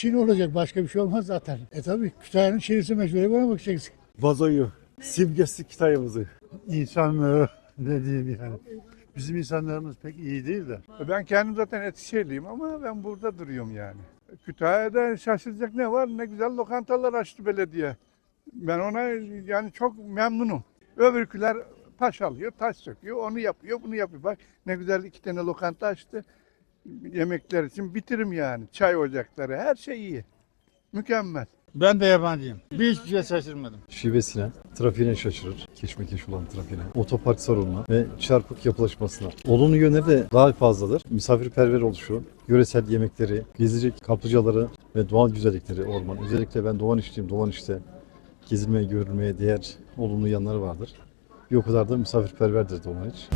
Çin olacak, başka bir şey olmaz zaten. Tabii Kütahya'nın çevresi mecburi bana bakacaksın. Vazoyu, simgesi Kütahya'mızı. İnsanlığı ne diyeyim yani. Bizim insanlarımız pek iyi değil de. Ben kendim zaten Eskişehirliyim ama ben burada duruyorum yani. Kütahya'da şaşıracak ne var? Ne güzel lokantalar açtı belediye. Ben ona yani çok memnunum. Öbürküler taş alıyor, taş söküyor, onu yapıyor, bunu yapıyor. Bak ne güzel 2 tane lokanta açtı. Yemekler için bitirim yani. Çay ocakları, her şey iyi. Mükemmel. Ben de yabancıyım. Hiçbir şey şaşırmadım. Şivesine, trafiğine şaşırır. Keşmekeş olan trafiğine, otopark sorununa ve çarpık yapılaşmasına. Olumlu yönleri de daha fazladır. Misafirperver oluşu, yöresel yemekleri, gezilecek kaplıcaları ve doğal güzellikleri orman. Özellikle ben Doğaniş'te gezilmeye, görülmeye değer olumlu yanları vardır. Bir o kadar da misafirperverdir Doğaniş.